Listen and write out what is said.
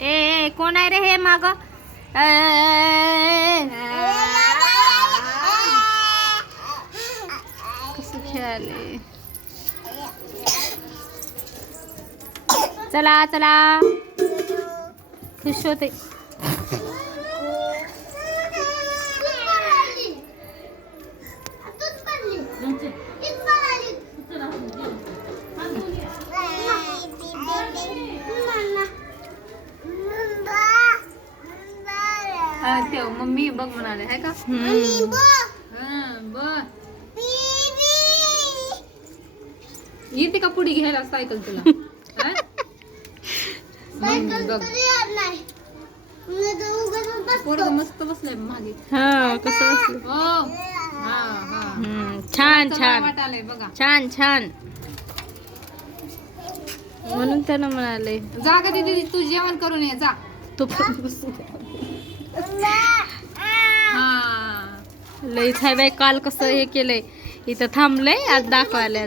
ए कोण आहे रे हे माग? कसं खेळाले. चला चला खुश होते. तेव्हा मम्मी बघ म्हणाले आहे का? येते का पुढे घ्यायला सायकल तुला? पोरगं मस्त बसलंय मागे. हा कसं बसलं. छान छान वाटालंय बघा. छान छान. म्हणून त्यानं म्हणाले जा ग दीदी तू जेवण करून ये जा. तू पण बसू. हा लईच आहे बाई. काल कसं हे केलंय इथं थांबलंय आज दाखवायला.